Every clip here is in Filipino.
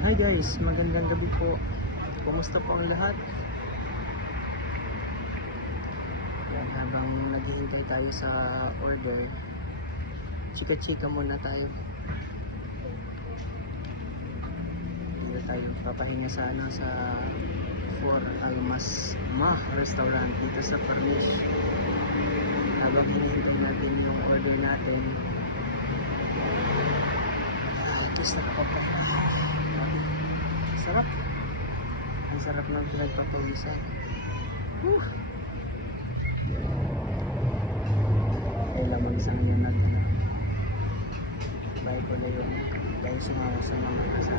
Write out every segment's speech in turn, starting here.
Hi guys, magandang gabi po. Kumusta po ang lahat? Yan, habang naghihintay tayo sa order, chika-chika muna tayo. Dito tayo papahinga sa For Almas Restaurant dito sa Parmish. Habang hinihintay natin yung order natin, at least nakapagpahinga. Sarap. Ang sarap ng pinagpapawisan. Kaya lamang isa ngayon bahay ko na yun. Kaya sumama sa mga nasa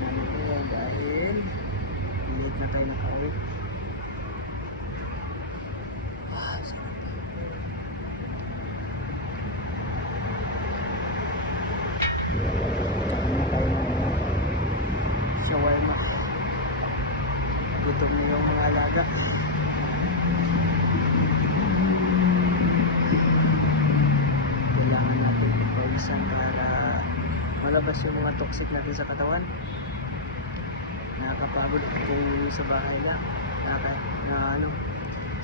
namin ko yan dahil late na tayo nakauwi. Sarap. Shawarma. Gutom na yung mga alaga. Kailangan natin pawisan para malabas yung mga toxic natin sa katawan. Nakakapagod kung sa bahay lang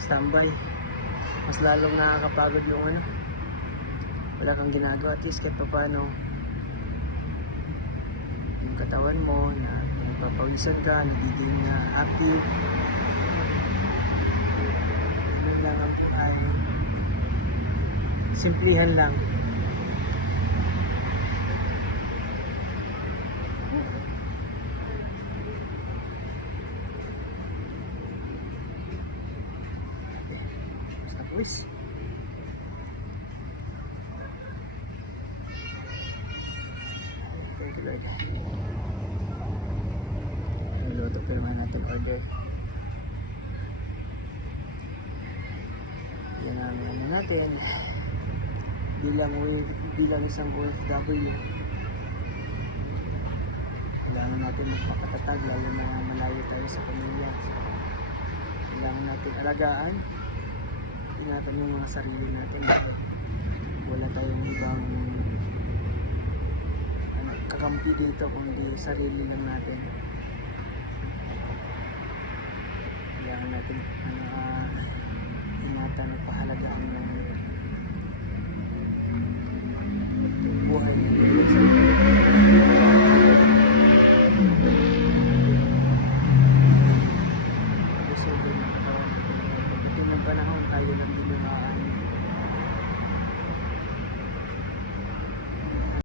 standby. Mas lalong nakakapagod yung wala kang ginagawa. At least kahit pa paano yung katawan mo na papawisan ka, nagiging active. Yun lang ang buhay. Simplihan lang. Basta pawis. Thank you Lord. Niluto pa naman natin order. Yan ang natin. Bilang isang OFW, kailangan natin magpakatatag lalo na malayo tayo sa pamilya. So, kailangan natin alagaan, ingatan yung mga sarili natin dahil wala tayong ibang kakampi dito kundi sarili lang natin. Kailangan natin ingatan at pahalagaan yung